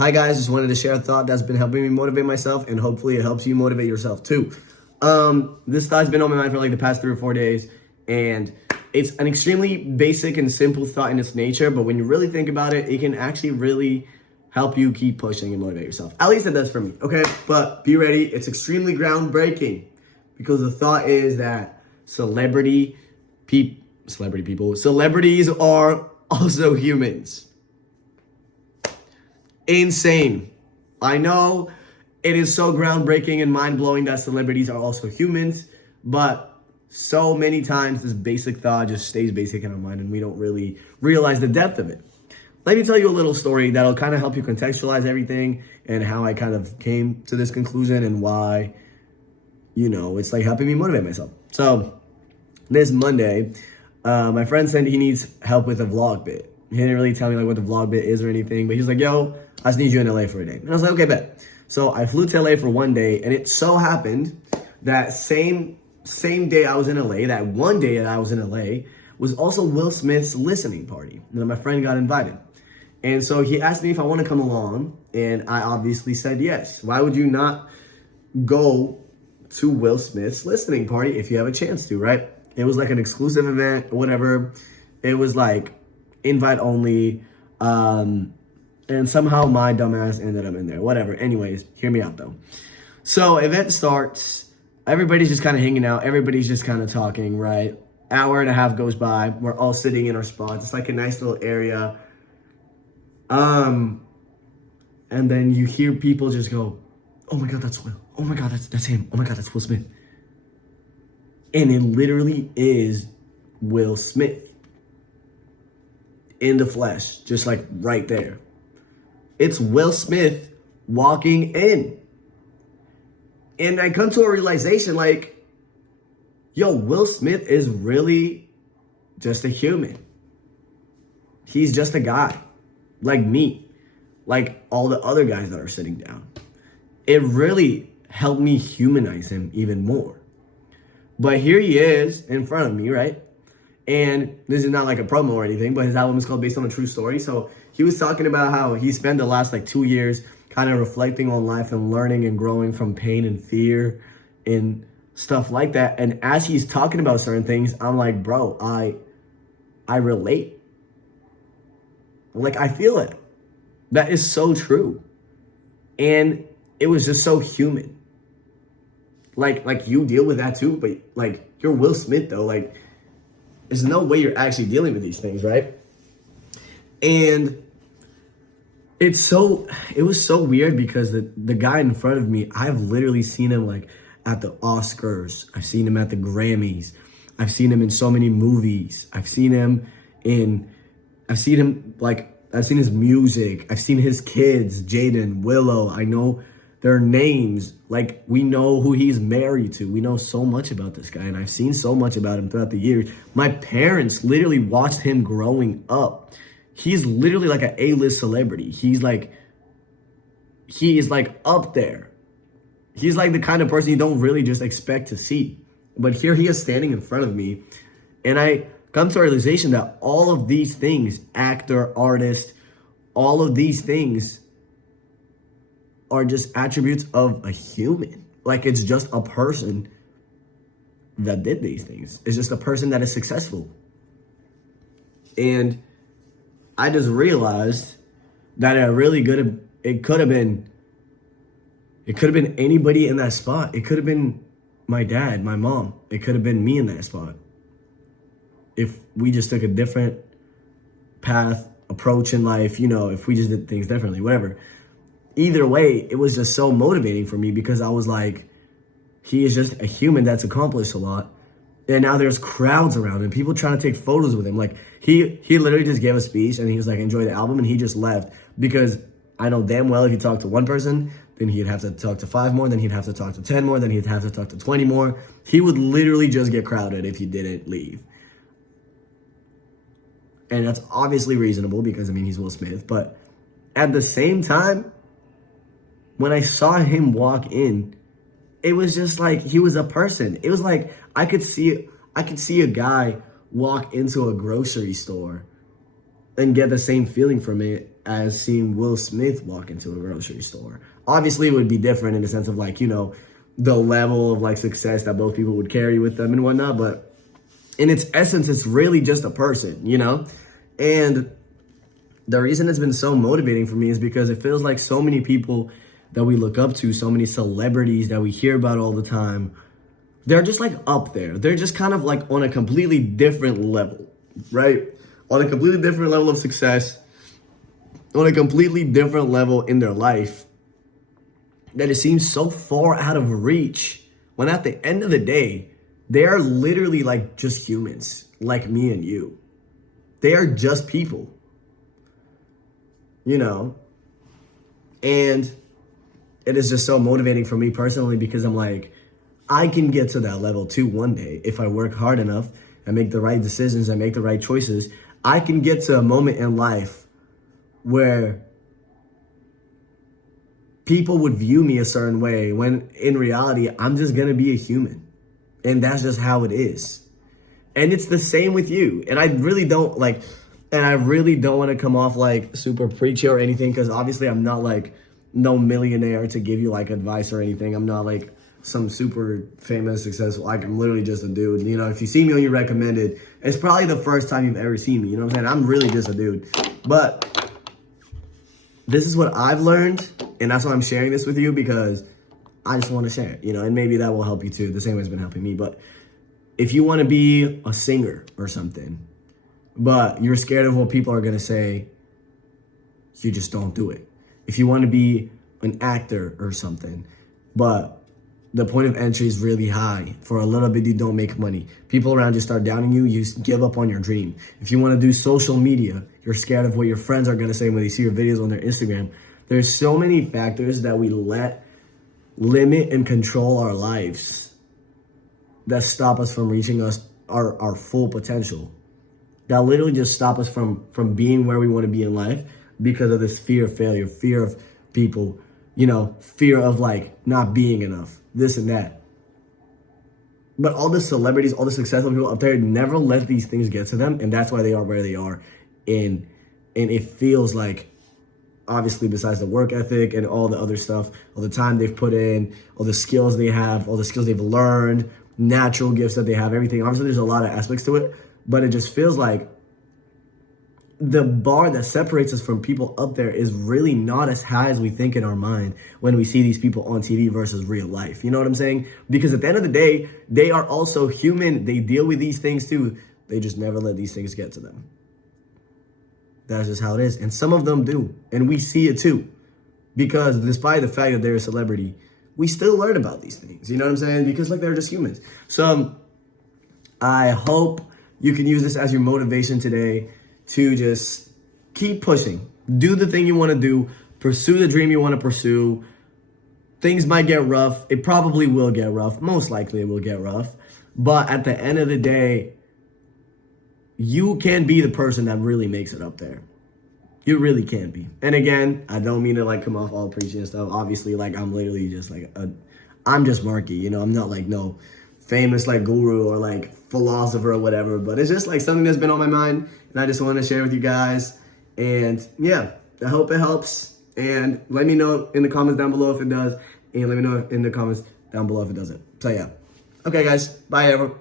Hi guys, just wanted to share a thought that's been helping me motivate myself, and hopefully it helps you motivate yourself too. This thought's been on my mind for like the past 3 or 4 days, and it's an extremely basic and simple thought in its nature, but when you really think about it, it can actually really help you keep pushing and motivate yourself. At least it does for me, okay? But be ready, it's extremely groundbreaking, because the thought is that celebrities are also humans. Insane. I know it is so groundbreaking and mind-blowing that celebrities are also humans, but so many times this basic thought just stays basic in our mind and we don't really realize the depth of it. Let me tell you a little story that'll kind of help you contextualize everything and how I kind of came to this conclusion and why, it's like helping me motivate myself. So this Monday, my friend said he needs help with a vlog bit. He didn't really tell me like what the vlog bit is or anything, but he's like, yo, I just need you in LA for a day. And I was like, okay, bet. So I flew to LA for one day, and it so happened that same day I was in LA, that one day that I was in LA, was also Will Smith's listening party. And then my friend got invited. And so he asked me if I want to come along, and I obviously said yes. Why would you not go to Will Smith's listening party if you have a chance to, right? It was like an exclusive event or whatever. It was like invite only, and somehow my dumbass ended up in there. Whatever. Anyways, hear me out though. So event starts. Everybody's just kind of hanging out. Everybody's just kind of talking, right? Hour and a half goes by. We're all sitting in our spots. It's like a nice little area. And then you hear people just go, "Oh my God, that's Will. Oh my God, that's him. Oh my God, that's Will Smith." And it literally is Will Smith in the flesh, just like right there. It's Will Smith walking in. And I come to a realization like, yo, Will Smith is really just a human. He's just a guy like me, like all the other guys that are sitting down. It really helped me humanize him even more. But here he is in front of me, right? And this is not like a promo or anything, but his album is called Based on a True Story. So he was talking about how he spent the last like 2 years kind of reflecting on life and learning and growing from pain and fear and stuff like that. And as he's talking about certain things, I'm like, bro, I relate. Like, I feel it. That is so true. And it was just so human. Like you deal with that too, but like you're Will Smith though. Like, there's no way you're actually dealing with these things, right? And it was so weird because the guy in front of me, I've literally seen him like at the Oscars. I've seen him at the Grammys. I've seen him in so many movies. I've seen his music. I've seen his kids, Jaden, Willow. I know their names. Like, we know who he's married to. We know so much about this guy, and I've seen so much about him throughout the years. My parents literally watched him growing up. He's literally like an A-list celebrity. He is like up there. He's like the kind of person you don't really just expect to see. But here he is standing in front of me, and I come to a realization that all of these things, actor, artist, all of these things are just attributes of a human. Like, it's just a person that did these things. It's just a person that is successful. And I just realized that it could have been anybody in that spot. It could have been my dad, my mom. It could have been me in that spot. If we just took a different path, approach in life, if we just did things differently, whatever. Either way, it was just so motivating for me because I was like, he is just a human that's accomplished a lot. And now there's crowds around him, people trying to take photos with him. Like, he literally just gave a speech and he was like, enjoy the album, and he just left. Because I know damn well if he talked to one person, then he'd have to talk to 5 more, then he'd have to talk to 10 more, then he'd have to talk to 20 more. He would literally just get crowded if he didn't leave. And that's obviously reasonable because, he's Will Smith. But at the same time, when I saw him walk in, it was just like he was a person. It was like I could see a guy walk into a grocery store and get the same feeling from it as seeing Will Smith walk into a grocery store. Obviously, it would be different in the sense of like, you know, the level of like success that both people would carry with them and whatnot. But in its essence, it's really just a person, you know? And the reason it's been so motivating for me is because it feels like so many people that we look up to, so many celebrities that we hear about all the time, they're just like up there. They're just kind of like on a completely different level, right? On a completely different level of success, on a completely different level in their life, that it seems so far out of reach, when at the end of the day, they are literally like just humans, like me and you. They are just people, you know? And it is just so motivating for me personally, because I'm like, I can get to that level too one day if I work hard enough and make the right decisions and make the right choices. I can get to a moment in life where people would view me a certain way when in reality, I'm just gonna be a human. And that's just how it is. And it's the same with you. And I really don't want to come off like super preachy or anything, because obviously I'm not like no millionaire to give you like advice or anything. I'm not like some super famous, successful, like I'm literally just a dude. You know, if you see me on your recommended, it's probably the first time you've ever seen me. You know what I'm saying? I'm really just a dude. But this is what I've learned, and that's why I'm sharing this with you, because I just want to share it, you know, and maybe that will help you too, the same way it's been helping me. But if you want to be a singer or something, but you're scared of what people are going to say, you just don't do it. If you want to be an actor or something, but the point of entry is really high, for a little bit you don't make money, people around you start doubting you, you give up on your dream. If you want to do social media, you're scared of what your friends are going to say when they see your videos on their Instagram. There's so many factors that we let limit and control our lives that stop us from reaching our full potential, that literally just stop us from being where we want to be in life, because of this fear of failure, fear of people, you know, fear of like not being enough, this and that. But all the celebrities, all the successful people up there never let these things get to them, and that's why they are where they are. And it feels like, obviously, besides the work ethic and all the other stuff, all the time they've put in, all the skills they have, all the skills they've learned, natural gifts that they have, everything. Obviously, there's a lot of aspects to it, but it just feels like the bar that separates us from people up there is really not as high as we think in our mind when we see these people on TV versus real life. You know what I'm saying? Because at the end of the day, they are also human. They deal with these things too. They just never let these things get to them. That's just how it is. And some of them do. And we see it too. Because despite the fact that they're a celebrity, we still learn about these things. You know what I'm saying? Because like they're just humans. So I hope you can use this as your motivation today to just keep pushing. Do the thing you want to do. Pursue the dream you want to pursue. Things might get rough. It probably will get rough. Most likely it will get rough. But at the end of the day, you can be the person that really makes it up there. You really can be. And again, I don't mean to like come off all preachy and stuff. Obviously, like I'm literally just like I'm just Marky, you know. I'm not like no famous like guru or like philosopher or whatever, but it's just like something that's been on my mind, and I just want to share with you guys. And yeah, I hope it helps. And let me know in the comments down below if it does, and let me know in the comments down below if it doesn't. So yeah. Okay, guys. Bye, everyone.